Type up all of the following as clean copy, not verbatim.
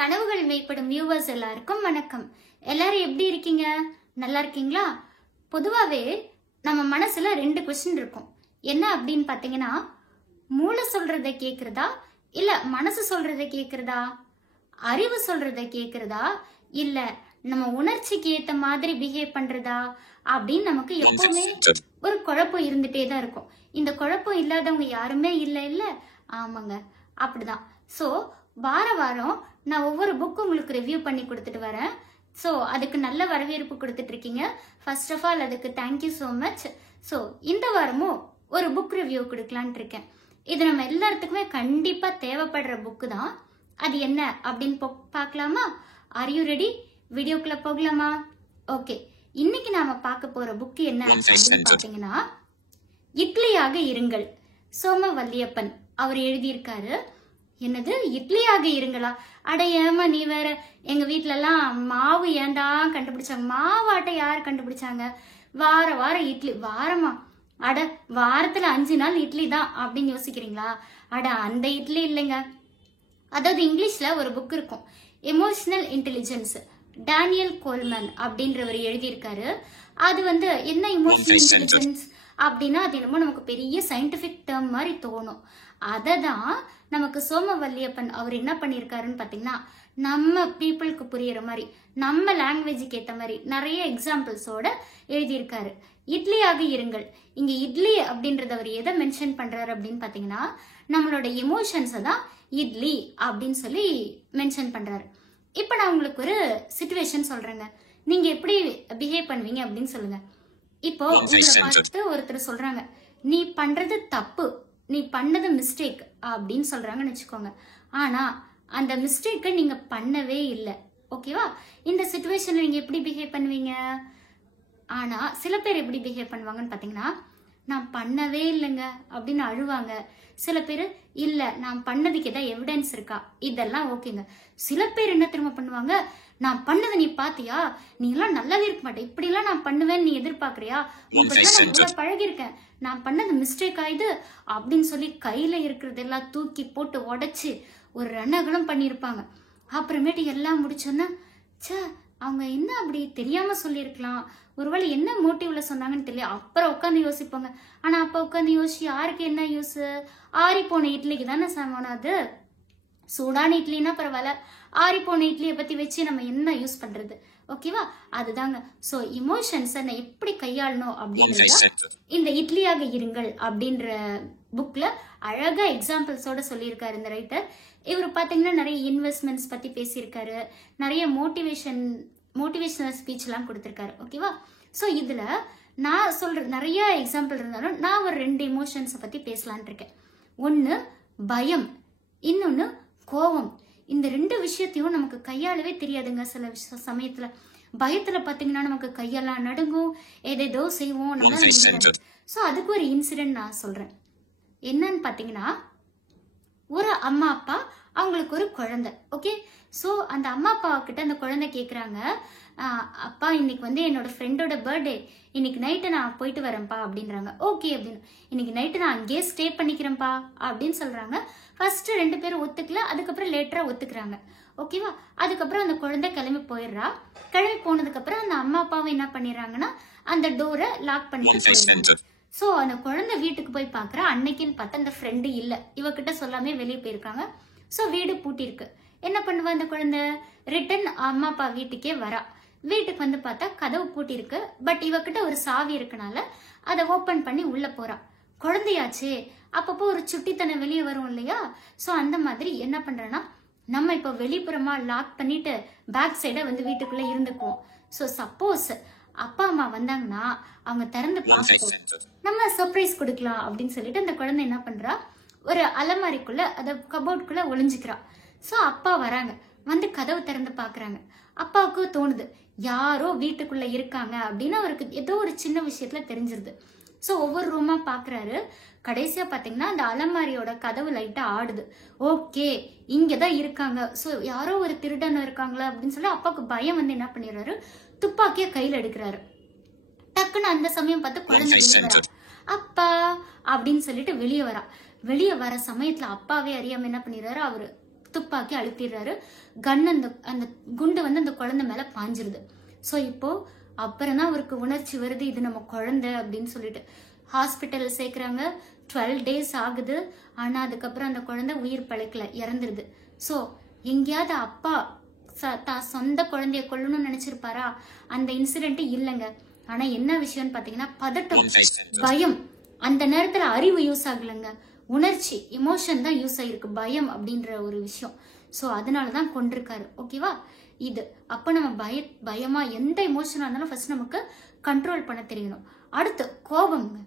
கனவுகள் மெய்ப்படும் வியூவர்ஸ் எல்லாருக்கும் வணக்கம். எல்லாரும் எப்படி இருக்கீங்க? நல்லா இருக்கீங்களா? பொதுவாவே நம்ம மனசுல ரெண்டு கொஸ்டின் இருக்கும். என்ன அப்படின்னு பாத்தீங்கன்னா, மூளை சொல்றதை கேக்குறதா இல்ல மனசு சொல்றதை கேக்குறதா, அறிவு சொல்றதை கேக்குறதா இல்ல நம்ம உணர்ச்சிக்கு ஏத்த மாதிரி பிஹேவ் பண்றதா அப்படின்னு நமக்கு எப்பவுமே ஒரு குழப்பம் இருந்துட்டே தான் இருக்கும். இந்த குழப்பம் இல்லாதவங்க யாருமே இல்ல. ஆமாங்க, அப்படிதான். சோ வார வாரம் நான் ஒவ்வொரு புக் உங்களுக்கு ரிவ்யூ பண்ணி கொடுத்துட்டு வரேன். ஸோ அதுக்கு நல்ல வரவேற்பு கொடுத்துட்டு இருக்கீங்க. ஃபர்ஸ்ட் ஆஃப் ஆல் அதுக்கு தேங்க்யூ ஸோ மச். ஸோ இந்த வாரமும் ஒரு புக் ரிவ்யூ கொடுக்கலான்ட்டு இருக்கேன். இது நம்ம எல்லாத்துக்குமே கண்டிப்பா தேவைப்படுற புக்கு தான். அது என்ன அப்படின்னு பார்க்கலாமா? Are you ready? வீடியோக்குள்ள போகலாமா? ஓகே, இன்னைக்கு நாம பார்க்க போற புக்கு என்ன அப்படின்னு பாத்தீங்கன்னா, இட்லியாக இருங்கள். சோம வல்லியப்பன் அவர் எழுதியிருக்காரு. என்னது, இட்லியாக இருங்களா? அட ஏமா நீ வேற, எங்க வீட்டுல எல்லாம் மாவு ஏண்டா கண்டுபிடிச்சாங்க? மாவாட்டை யார் கண்டுபிடிச்சாங்க? வாரம் இட்லி. வாரமா? அட வாரத்துல 5 நாள் இட்லி தான் அப்படின்னு யோசிக்கிறீங்களா? அட அந்த இட்லி இல்லைங்க. அதாவது இங்கிலீஷ்ல ஒரு புக் இருக்கும், எமோஷனல் இன்டெலிஜென்ஸ், டேனியல் கோல்மன் அப்படின்றவர் எழுதியிருக்காரு. அது வந்து என்ன எமோஷனல் இன்டெலிஜென்ஸ் அப்படின்னா, அது என்னமோ நமக்கு பெரிய சயின்டிபிக் டேர்ம் மாதிரி தோணும். அதை தான் நமக்கு சோமவல்லியப்பன் அவர் என்ன பண்ணியிருக்காருன்னு பார்த்தீங்கன்னா, நம்ம பீப்புளுக்கு புரியுற மாதிரி, நம்ம லாங்குவேஜுக்கு ஏற்ற மாதிரி நிறைய எக்ஸாம்பிள்ஸோட எழுதியிருக்காரு. இட்லியாக இருங்கள். இங்க இட்லி அப்படின்றத அவர் எதை மென்ஷன் பண்றாரு அப்படின்னு பார்த்தீங்கன்னா, நம்மளோட எமோஷன்ஸை தான் இட்லி அப்படின்னு சொல்லி மென்ஷன் பண்றாரு. இப்போ நான் உங்களுக்கு ஒரு சிச்சுவேஷன் சொல்றேங்க, நீங்க எப்படி பிஹேவ் பண்ணுவீங்க அப்படின்னு சொல்லுங்க. இப்போ உங்களை பார்த்து ஒருத்தர் சொல்றாங்க, நீ பண்றது தப்பு, நீ பண்ணது மிஸ்டேக் அப்படின்னு சொல்றாங்கன்னு வச்சுக்கோங்க. ஆனா அந்த மிஸ்டேக்கை நீங்க பண்ணவே இல்லை, ஓகேவா? இந்த சிச்சுவேஷன்ல நீங்க எப்படி பிஹேவ் பண்ணுவீங்க? ஆனா சில பேர் எப்படி பிஹேவ் பண்ணுவாங்கன்னு பாத்தீங்கன்னா, நான் பண்ணவே இல்லைங்க அப்படின்னு அழுவாங்க. சில பேர் இல்ல நான் பண்ணதுக்கு ஏதாவது எவிடன்ஸ் இருக்கா, இதெல்லாம் ஓகேங்க. சில பேர் என்ன திரும்ப பண்ணுவாங்க, நான் பண்ணதை நீ பாத்தியா, நீ எல்லாம் நல்லாவே இருக்க மாட்டேன், இப்படி எல்லாம் நான் பண்ணுவேன்னு நீ எதிர்பார்க்கறியா, நான் பழகிருக்கேன், நான் பண்ணது மிஸ்டேக் ஆயுது அப்படின்னு சொல்லி கையில இருக்கிறதெல்லாம் தூக்கி போட்டு உடைச்சு ஒரு ரணகலம் பண்ணியிருப்பாங்க. அப்புறமேட்டு எல்லாம் முடிச்சோன்னா, சே அவங்க என்ன அப்படி தெரியாம சொல்லியிருக்கலாம், ஒருவேளை என்ன மோட்டிவ்ல சொன்னாங்கன்னு தெரியல. அப்புறம் உட்காந்து யோசிப்பாங்க. ஆனா அப்ப உட்காந்து யோசிச்சு யாருக்கு என்ன யூஸ்? ஆறி போன இட்லிக்கு தானே சமம். அது சூடான இட்லினா பரவாயில்ல, ஆறி போன இட்லியை பத்தி வச்சு நம்ம என்ன யூஸ் பண்றது? ஓகேவா? அதுதாங்க. சோ இமோஷன்ஸை நான் எப்படி கையாளணும் அப்படின்றது இந்த இட்லியாக இருங்கள் அப்படின்ற புக்ல அழகா எக்ஸாம்பிள்ஸோட சொல்லியிருக்காரு இந்த ரைட்டர். இவர் பாத்தீங்கன்னா நிறைய இன்வெஸ்ட்மெண்ட்ஸ் பத்தி பேசியிருக்காரு, நிறைய மோட்டிவேஷனல் ஸ்பீச் எல்லாம் கொடுத்திருக்காரு, ஓகேவா? சோ இதுல நான் சொல்ற நிறைய எக்ஸாம்பிள் இருந்தாலும் நான் ஒரு 2 எமோஷன்ஸை பத்தி பேசலான் இருக்கேன். ஒன்னு பயம், இன்னொன்னு கோபம். இந்த 2 விஷயத்தையும் நமக்கு கையாளவே தெரியாதுங்க. சில சமயத்துல பயத்துல பாத்தீங்கன்னா நமக்கு கையெல்லாம் நடுங்கும், ஏதேதோ செய்வோம், நல்லா. சோ அதுக்கு ஒரு இன்சிடென்ட் நான் சொல்றேன். என்னன்னு பாத்தீங்கன்னா, ஒரு அம்மா அப்பா, அவங்களுக்கு ஒரு குழந்தை, ஓகே? ஸோ அந்த அம்மா அப்பா கிட்ட அந்த குழந்தை கேட்குறாங்க, அப்பா இன்னைக்கு வந்து என்னோட ஃப்ரெண்டோட பர்த்டே, இன்னைக்கு நைட்டு நான் போயிட்டு வரேன்ப்பா அப்படின்றாங்க. ஓகே அப்படின்னு, இன்னைக்கு நைட்டு நான் அங்கேயே ஸ்டே பண்ணிக்கிறேன்ப்பா அப்படின்னு சொல்றாங்க. ஃபர்ஸ்ட் 2 பேரும் ஒத்துக்கல, அதுக்கப்புறம் லேட்டரா ஒத்துக்கிறாங்க, ஓகேவா? அதுக்கப்புறம் அந்த குழந்தை கிளம்பி போயிடுறா. கிளம்பி போனதுக்கு அப்புறம் அந்த அம்மா அப்பாவும் என்ன பண்ணிடுறாங்கன்னா, அந்த டோரை லாக் பண்ணிட்டு, சோ அந்த குழந்தை வீட்டுக்கு போய் பாக்குறா. அன்னைக்குன்னு பார்த்தா அந்த ஃப்ரெண்டு இல்ல, இவகிட்ட சொல்லாமே வெளியே போயிருக்காங்க. சோ வீடு பூட்டி இருக்கு. என்ன பண்ணுவா அந்த குழந்தை? ரிட்டன் அம்மா அப்பா வீட்டுக்கே வரா. வீட்டுக்கு வந்து பார்த்தா கதவு பூட்டி இருக்கு. பட் இவகிட்ட ஒரு சாவி இருக்கனால அதை ஓபன் பண்ணி உள்ள போறா. குழந்தையாச்சே, அப்பப்போ ஒரு சுட்டித்தனம் வெளியே வரும் இல்லையா? சோ அந்த மாதிரி என்ன பண்றேன்னா, நம்ம இப்போ வெளிப்புறமா லாக் பண்ணிட்டு பேக் சைட வந்து வீட்டுக்குள்ள இருந்துக்குவோம். சோ சப்போஸ் அப்பா அம்மா வந்தாங்கன்னா அவங்க திறந்து பார்த்து நம்ம சர்ப்ரைஸ் கொடுக்கலாம் அப்படின்னு சொல்லிட்டு அந்த குழந்தை என்ன பண்றா, ஒரு அலமாரிக்குள்ள, அத கபோர்டுக்குள்ள ஒளிஞ்சுக்கிறா. சோ அப்பா வராங்க, வந்து கதவு திறந்து பாக்குறாங்க. அப்பாவுக்கு தோணுது யாரோ வீட்டுக்குள்ள இருக்காங்க அப்படின்னு அவருக்கு ஏதோ ஒரு சின்ன விஷயத்துல தெரிஞ்சிருது. சோ ஒவ்வொரு ரூமா பாக்குறாரு. கடைசியா பாத்தீங்கன்னா அந்த அலமாரியோட கதவு லைட்டா ஆடுது. ஓகே, இங்கதான் இருக்காங்க, சோ யாரோ ஒரு திருடன் இருக்காங்களா அப்படின்னு சொல்லி அப்பாவுக்கு பயம் வந்து என்ன பண்ணிடுறாரு, துப்பாக்கிய கையில எடுக்கிறாரு. டக்குன்னு அந்த சமயம் பார்த்து குழந்தை அப்பா அப்படின்னு சொல்லிட்டு வெளியே வரா. வெளியே வர சமயத்துல அப்பாவே அறியாம என்ன பண்ணிடுறாரு, அவரு துப்பாக்கி அழுத்திடுறாரு. கன் அந்த குண்டு வந்து அந்த குழந்தை மேல பாஞ்சிருது. ஸோ இப்போ அப்புறம் தான் அவருக்கு உணர்ச்சி வருது, இது நம்ம குழந்தை அப்படின்னு சொல்லிட்டு ஹாஸ்பிட்டல் சேர்க்குறாங்க. 12 days ஆகுது. ஆனா அதுக்கப்புறம் அந்த குழந்தை உயிர் பழைக்கல, இறந்துருது. ஸோ எங்கேயாவது அப்பா சொந்த குழந்தைய கொல்லணும்னு நினைச்சிருப்பாரா? அந்த இன்சிடென்ட் இல்லைங்க. ஆனா என்ன விஷயம்னு பாத்தீங்கன்னா பதட்டம், பயம். அந்த நேரத்துல அறிவு யூஸ் ஆகலைங்க, உணர்ச்சி எமோஷன் தான் யூஸ் ஆயிருக்கு, பயம் அப்படின்ற ஒரு விஷயம். ஸோ அதனாலதான் கொண்டிருக்காரு. ஓகேவா? இது அப்ப நம்ம பயமா எந்த எமோஷனா இருந்தாலும் ஃபர்ஸ்ட் நமக்கு கண்ட்ரோல் பண்ண தெரியணும். அடுத்து கோபம்ங்க.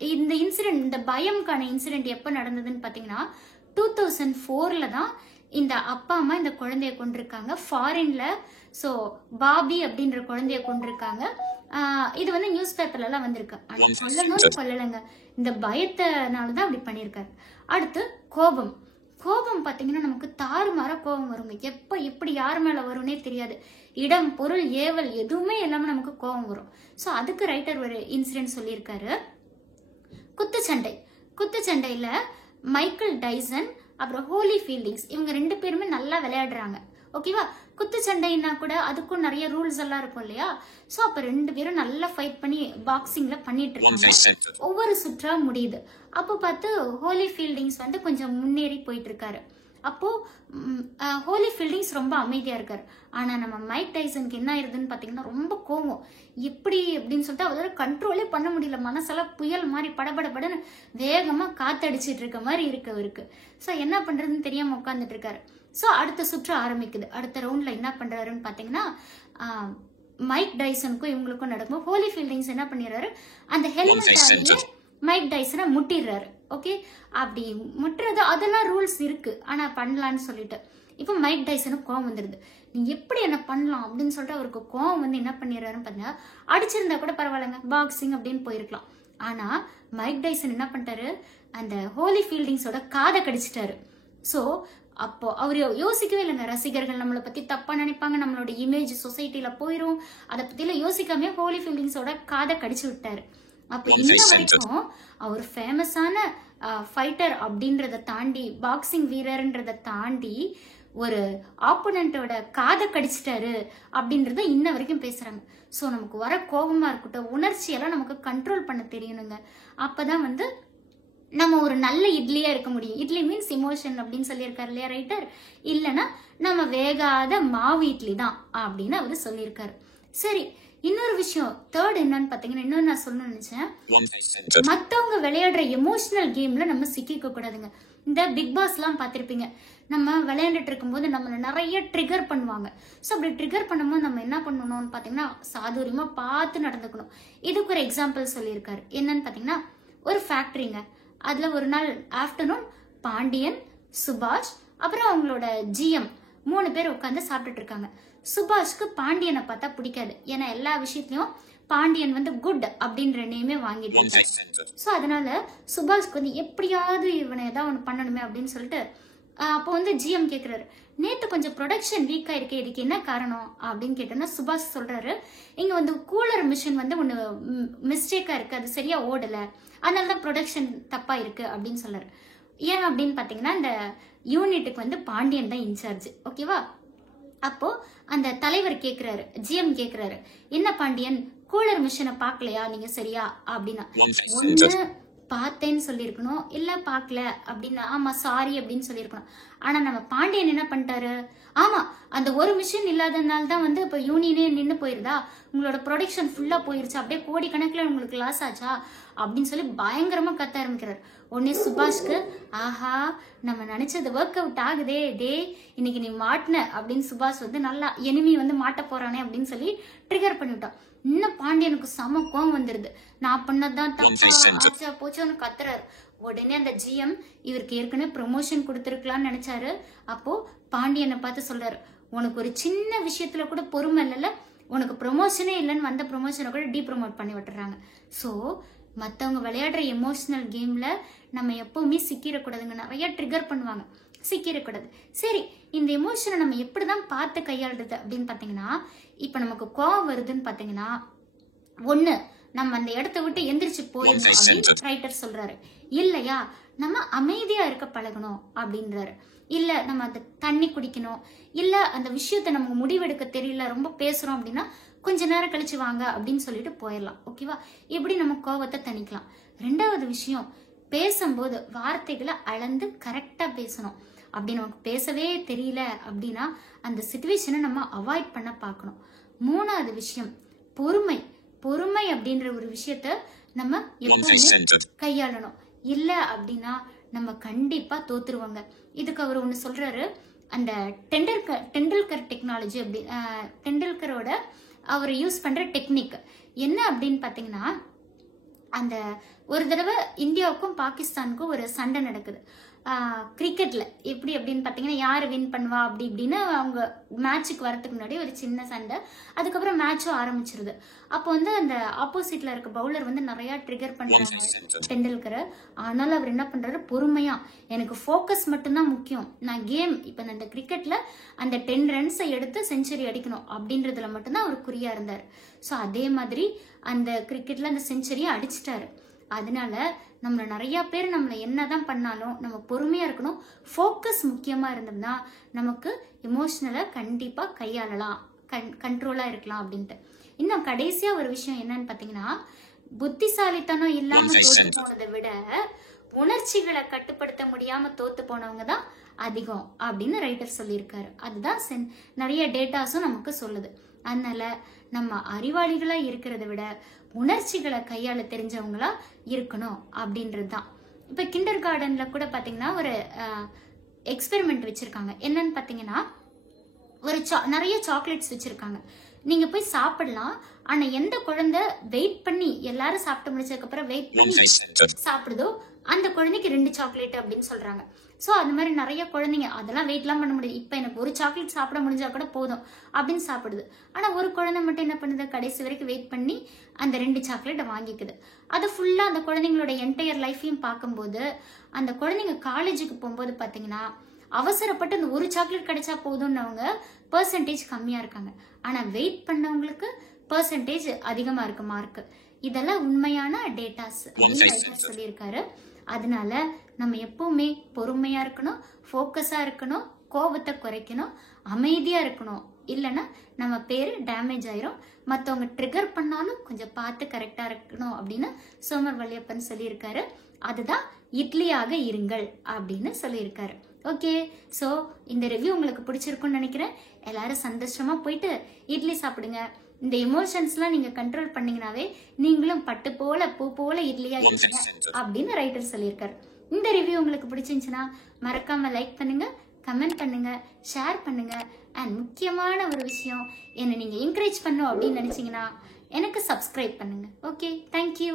இந்த இன்சிடென்ட், இந்த பயம்கான இன்சிடென்ட் எப்ப நடந்ததுன்னு பாத்தீங்கன்னா 2004ல தான் இந்த அப்பா அம்மா இந்த குழந்தைய கொண்டிருக்காங்க ஃபாரின்ல. ஸோ பாபி அப்படின்ற குழந்தைய கொண்டிருக்காங்க. இது வந்து நியூஸ் பேப்பர்ல எல்லாம் வந்திருக்கு. ஆனா கொல்லலைங்க, இந்த பயத்தினாலதான் அப்படி பண்ணிருக்காரு. அடுத்து கோபம். கோபம் பாத்தீங்கன்னா நமக்கு தாறுமாற கோபம் வருங்க. எப்ப எப்படி யார் மேல வரும்னே தெரியாது. இடம், பொருள், ஏவல் எதுவுமே இல்லாம நமக்கு கோபம் வரும். ஸோ அதுக்கு ரைட்டர் ஒரு இன்சிடென்ட் சொல்லியிருக்காரு. குத்துச்சண்டை. குத்துச்சண்டையில மைக்கேல் டைசன் அப்புறம் ஹோலி ஃபீல்டிங்ஸ் இவங்க 2 பேருமே நல்லா விளையாடுறாங்க. ஓகேவா? குத்துச்சண்டைன்னா கூட அதுக்கும் நிறைய ரூல்ஸ் எல்லாம் இருக்கும் இல்லையா? ஸோ அப்ப 2 பேரும் நல்லா ஃபைட் பண்ணி பாக்ஸிங்ல பண்ணிட்டு இருக்காங்க. ஒவ்வொரு சுற்றா முடியுது. அப்போ பார்த்து ஹோலி ஃபீல்டிங்ஸ் வந்து கொஞ்சம் முன்னேறி போயிட்டு இருக்காரு. அப்போ ஹோலி ஃபீல்டிங்ஸ் ரொம்ப அமைதியா இருக்காரு. ஆனா நம்ம மைக் டைசனுக்கு என்ன ஆயிருதுன்னு பாத்தீங்கன்னா ரொம்ப கோவம். எப்படி அப்படின்னு சொல்லிட்டு அவரால் கண்ட்ரோலே பண்ண முடியல. மனசெல்லாம் புயல் மாதிரி படபடபடன்னு வேகமா காத்தடிச்சிட்டு இருக்க மாதிரி இருக்கு அவருக்கு. ஸோ என்ன பண்றதுன்னு தெரியாம உட்காந்துட்டு இருக்காரு. ஸோ அடுத்த சுற்று ஆரம்பிக்குது. அடுத்த ரவுண்ட்ல என்ன பண்றாருன்னு பாத்தீங்கன்னா மைக் டைசனுக்கும் இவங்களுக்கும் நடக்கும். ஹோலி ஃபீல்டிங்ஸ் என்ன பண்ணிடுறாரு, அந்த ஹெல்மெட் மைக் டைசனை முட்டிடுறாரு. ஓகே, அப்படி முட்டுறது அதெல்லாம் ரூல்ஸ் இருக்கு, ஆனா பண்ணலான்னு சொல்லிட்டு இப்போ மைக் டைசனுக்கு கோவம் வந்துருது. நீ எப்படி என்ன பண்ணலாம் அப்படின்னு சொல்லிட்டு அவருக்கு கோவம் வந்து என்ன பண்ணிடுறாருன்னு பாத்தீங்கன்னா, அடிச்சிருந்தா கூட பரவாயில்லைங்க, பாக்ஸிங் அப்படின்னு போயிருக்கலாம். ஆனா மைக் டைசன் என்ன பண்ணிட்டாரு, அந்த ஹோலி ஃபீல்டிங்ஸோட காதை கடிச்சிட்டாரு. ஸோ அப்போ அவர் யோசிக்கவே இல்லைங்க, ரசிகர்கள் நம்மளை பத்தி தப்பா நினைப்பாங்க, நம்மளோட இமேஜ் சொசைட்டில போயிரும், அதை பத்திலாம் யோசிக்காம ஹோலி ஃபீல்டிங்ஸோட காதை கடிச்சு விட்டாரு. அப்ப இன்ன வரைக்கும் அவர் ஃபேமஸான ஃபைட்டர் அப்படின்றத தாண்டி, பாக்ஸிங் வீரர்ன்றத தாண்டி ஒரு ஆப்போனண்டோட காதை கடிச்சிட்டாரு அப்படின்றத இன்ன வரைக்கும் பேசுறாங்க. ஸோ நமக்கு வர கோபமா இருக்கட்டும், உணர்ச்சியெல்லாம் நமக்கு கண்ட்ரோல் பண்ண தெரியணுங்க. அப்பதான் வந்து நம்ம ஒரு நல்ல இட்லியா இருக்க முடியும். இட்லி மீன்ஸ் இமோஷன் அப்படின்னு சொல்லியிருக்காரு இல்லையா ரைட்டர்? இல்லைன்னா நம்ம வேகாத மாவு இட்லி தான் அப்படின்னு அவரு சொல்லியிருக்காரு. சரி, இன்னொரு விஷயம் தேர்ட் என்னன்னு பாத்தீங்கன்னா, இன்னொன்னு நான் சொல்லணும்னு நினைச்சேன். மத்தவங்க விளையாடுற எமோஷனல் கேம்ல நம்ம சிக்கிக்க கூடாதுங்க. இந்த பிக் பாஸ் எல்லாம் பாத்திருப்பீங்க, நம்ம விளையாண்டுட்டு இருக்கும்போது நம்மள நிறைய ட்ரிகர் பண்ணுவாங்க. ஸோ அப்படி ட்ரிகர் பண்ணும்போது நம்ம என்ன பண்ணணும்னு பாத்தீங்கன்னா சாதுரியமா பார்த்து நடந்துக்கணும். இதுக்கு ஒரு எக்ஸாம்பிள் சொல்லியிருக்காரு. என்னன்னு பாத்தீங்கன்னா, ஒரு ஃபேக்டரிங்க, அதுல ஒரு நாள் ஆஃப்டர்நூன் பாண்டியன், சுபாஷ் அப்புறம் அவங்களோட ஜிஎம் 3 பேர் உட்காந்து சாப்பிட்டுட்டு இருக்காங்க. சுபாஷ்க்கு பாண்டியனை பார்த்தா பிடிக்காது. ஏன்னா எல்லா விஷயத்திலயும் பாண்டியன் வந்து குட் அப்படின்ற நேமே வாங்கிட்டு. ஸோ அதனால சுபாஷ்க்கு வந்து எப்படியாவது இவனை ஏதாவது ஒன்று பண்ணணுமே அப்படின்னு சொல்லிட்டு அப்போ வந்து ஜிஎம் கேட்குறாரு, நேற்று கொஞ்சம் ப்ரொடக்ஷன் வீக்காக இருக்கு, இதுக்கு என்ன காரணம் அப்படின்னு கேட்டோன்னா சுபாஷ் சொல்றாரு, இங்கே வந்து கூலர் மிஷின் வந்து ஒன்று மிஸ்டேக்காக இருக்கு, அது சரியா ஓடலை, அதனால தான் ப்ரொடக்ஷன் தப்பா இருக்கு அப்படின்னு சொல்றாரு. ஏன் அப்படின்னு பார்த்தீங்கன்னா, இந்த யூனிட்டுக்கு வந்து பாண்டியன் தான் இன்சார்ஜ். ஓகேவா? அப்போ அந்த தலைவர் கேக்குறாரு, ஜிஎம் கேக்குறாரு, என்ன பாண்டியன் கூலர் மிஷினை பார்க்கலையா நீங்க சரியா அப்படின்னா, ஒண்ணு பார்த்தேன்னு சொல்லியிருக்கணும், இல்ல பார்க்கல அப்படின்னா ஆமா சாரி அப்படின்னு சொல்லியிருக்கணும். ஆனா நம்ம பாண்டியன் என்ன பண்ணிட்டாரு, ஆமா அந்த ஒரு மிஷின் இல்லாததுனால தான் வந்து இப்போ யூனியனே நின்று போயிருதா, உங்களோட ப்ரொடக்ஷன் ஃபுல்லா போயிருச்சு, அப்படியே கோடிக்கணக்கில் உங்களுக்கு லாஸ் ஆச்சா அப்படின்னு சொல்லி பயங்கரமா கத்த ஆரம்பிக்கிறார். உடனே சுபாஷ்க்கு ஆஹா நம்ம நினைச்சது ஒர்க் அவுட் ஆகுதே, டே இன்னைக்கு நீ மாட்டின அப்படின்னு சுபாஷ் வந்து நல்லா எனிமி வந்து மாட்ட போறானே அப்படின்னு சொல்லி ட்ரிகர் பண்ணிவிட்டான். இன்னும் பாண்டியனுக்கு சம கோவம் வந்துருது, நான் பண்ணதான் தப்பா போச்சோன்னு கத்துறாரு. உடனே அந்த ஜிஎம் இவருக்கு ஏற்கனவே ப்ரொமோஷன் கொடுத்துருக்கலாம்னு நினைச்சாரு. அப்போ பாண்டியனை பார்த்து சொல்றாரு, உனக்கு ஒரு சின்ன விஷயத்துல கூட பொறுமை இல்லைல்ல, உனக்கு ப்ரொமோஷனே இல்லைன்னு வந்த ப்ரொமோஷனை கூட டீப்ரமோட் பண்ணி விட்டுறாங்க. ஸோ மற்றவங்க விளையாடுற எமோஷனல் கேம்ல நம்ம எப்பவுமே சிக்கிடக்கூடாதுங்க. நிறைய ட்ரிகர் பண்ணுவாங்க, சிக்கிடக்கூடாது. சரி, இந்த எமோஷனை நம்ம எப்படிதான் பார்த்து கையாளுறது அப்படின்னு பாத்தீங்கன்னா, இப்ப நமக்கு கோவம் வருதுன்னு பாத்தீங்கன்னா, ஒண்ணு நம்ம அந்த இடத்த விட்டு எந்திரிச்சு போயிடணும் அப்படின்னு ரைட்டர் சொல்றாரு. இல்லையா நம்ம அமைதியா இருக்க பழகணும் அப்படின்றாரு. இல்ல நம்ம அந்த தண்ணி குடிக்கணும், இல்ல அந்த விஷயத்த நமக்கு முடிவெடுக்க தெரியல, ரொம்ப பேசுறோம் அப்படின்னா கொஞ்ச நேரம் கழிச்சு வாங்க அப்படின்னு சொல்லிட்டு போயிடலாம். ஓகேவா? இப்படி நம்ம கோவத்தை தணிக்கலாம். ரெண்டாவது விஷயம், பேசும்போது வார்த்தைகளை அளந்து கரெக்டா பேசணும். அப்படி நமக்கு பேசவே தெரியல அப்படின்னா அந்த சிச்சுவேஷனை நம்ம அவாய்ட் பண்ண பார்க்கணும். மூணாவது விஷயம், பொறுமை. பொறுமை அப்படின்ற ஒரு விஷயத்த நம்ம எப்பவுமே கையாளணும். இல்ல அப்படின்னா நம்ம கண்டிப்பா தோத்துருவாங்க. இதுக்கு அவர் ஒண்ணு சொல்றாரு, அந்த டெண்டுல்கர் டெக்னாலஜி அப்படி, டெண்டுல்கரோட அவர் யூஸ் பண்ற டெக்னிக் என்ன அப்படின்னு பாத்தீங்கன்னா, அந்த ஒரு தடவை இந்தியாவுக்கும் பாகிஸ்தானுக்கும் ஒரு சண்டை நடக்குது கிரிக்கெட்ல. எப்படி அப்படின்னு பாத்தீங்கன்னா, யாரு வின் பண்ணுவா அப்படி இப்படின்னு அவங்க மேட்சுக்கு வரதுக்கு முன்னாடி ஒரு சின்ன சண்டை. அதுக்கப்புறம் மேட்சும் ஆரம்பிச்சிருது. அப்போ வந்து அந்த ஆப்போசிட்ல இருக்க பவுலர் வந்து நிறைய ட்ரிகர் பண்றாங்க டெண்டுல்கரை. ஆனாலும் அவர் என்ன பண்றாரு, பொறுமையா எனக்கு ஃபோக்கஸ் மட்டும்தான் முக்கியம், நான் கேம் இப்ப இந்த கிரிக்கெட்ல அந்த 10 ரன்ஸை எடுத்து செஞ்சுரி அடிக்கணும் அப்படின்றதுல மட்டும்தான் அவர் குறியா இருந்தார். ஸோ அதே மாதிரி அந்த கிரிக்கெட்ல அந்த செஞ்சுரியை அடிச்சிட்டாரு. அதனால நம்மள நிறைய பேர் நம்மள என்னதான் பண்ணாலும் நம்ம பொறுமையா இருக்கணும். ஃபோக்கஸ் முக்கியமா இருந்தோம்னா நமக்கு எமோஷனலா கண்டிப்பா கையாளலாம், கண்ட்ரோலா இருக்கலாம் அப்படின்ட்டு. இன்னும் கடைசியா ஒரு விஷயம் என்னன்னு பாத்தீங்கன்னா, புத்திசாலித்தனம் இல்லாம தோத்து போனதை விட உணர்ச்சிகளை கட்டுப்படுத்த முடியாம தோத்து போனவங்க தான் அதிகம் அப்படின்னு ரைட்டர் சொல்லியிருக்காரு. அதுதான் நிறைய டேட்டாஸும் நமக்கு சொல்லுது. அதனால நம்ம அறிவாளிகளா இருக்கிறத விட உணர்ச்சிகளை கையாள தெரிஞ்சவங்களா இருக்கணும் அப்படின்றது தான். இப்ப கிண்டர் கார்டன்ல கூட பாத்தீங்கன்னா ஒரு எக்ஸ்பெரிமெண்ட் வச்சிருக்காங்க. என்னன்னு பாத்தீங்கன்னா, ஒரு நிறைய சாக்லேட்ஸ் வச்சிருக்காங்க. நீங்க போய் சாப்பிடலாம். ஆனா எந்த குழந்தை வெயிட் பண்ணி எல்லாரும் சாப்பிட்டு முடிச்சதுக்கு அப்புறம் வெயிட் பண்ணி சாப்பிடுதோ அந்த குழந்தைக்கு 2 சாக்லேட் அப்படின்னு சொல்றாங்க. சோ அந்த மாதிரி நிறைய குழந்தைங்க அதெல்லாம் வெயிட்லாம் பண்ண முடியாது, இப்ப எனக்கு ஒரு சாக்லேட் சாப்பிட முடிஞ்சா கூட போதும் அப்படின்னு சாப்பிடுது. ஆனா ஒரு குழந்தை மட்டும் என்ன பண்ணுது, கடைசி வரைக்கும் வெயிட் பண்ணி அந்த 2 சாக்லேட்டை வாங்கிக்குது. அது ஃபுல்லா அந்த குழந்தைங்களோட என்டையர் லைஃபையும் பார்க்கும்போது, அந்த குழந்தைங்க காலேஜுக்கு போகும்போது பாத்தீங்கன்னா அவசரப்பட்டு அந்த ஒரு சாக்லேட் கிடைச்சா போதும்னவங்க பெர்சன்டேஜ் கம்மியா இருக்காங்க. ஆனா வெயிட் பண்ணவங்களுக்கு பெர்சன்டேஜ் அதிகமா இருக்கு மார்க். இதெல்லாம் உண்மையான டேட்டாஸ் அப்படின்னு சொல்லியிருக்காரு. அதனால நம்ம எப்பவுமே பொறுமையா இருக்கணும், ஃபோக்கஸா இருக்கணும், கோபத்தை குறைக்கணும், அமைதியா இருக்கணும். இல்லைன்னா நம்ம பேரு டேமேஜ் ஆயிரும். மற்றவங்க ட்ரிகர் பண்ணாலும் கொஞ்சம் பார்த்து கரெக்டா இருக்கணும் அப்படின்னு சோமர் வள்ளியப்பன் சொல்லியிருக்காரு. அதுதான் இட்லியாக இருங்கள் அப்படின்னு சொல்லியிருக்காரு. ஓகே, ஸோ இந்த ரிவ்யூ உங்களுக்கு பிடிச்சிருக்கும்னு நினைக்கிறேன். எல்லாரும் சந்தோஷமா போயிட்டு இட்லி சாப்பிடுங்க. இந்த எமோஷன்ஸ்லாம் நீங்க கண்ட்ரோல் பண்ணீங்கன்னாவே நீங்களும் பட்டு போல பூ போல இட்லியா இருக்கீங்க அப்படின்னு ரைட்டர் சொல்லியிருக்காரு. இந்த ரிவ்யூ உங்களுக்கு பிடிச்சிருந்துச்சுன்னா மறக்காம லைக் பண்ணுங்க, கமெண்ட் பண்ணுங்க, ஷேர் பண்ணுங்க. அண்ட் முக்கியமான ஒரு விஷயம், என்னை நீங்க என்கரேஜ் பண்ணும் அப்படின்னு நினைச்சீங்கன்னா எனக்கு சப்ஸ்கிரைப் பண்ணுங்க. Okay, thank you.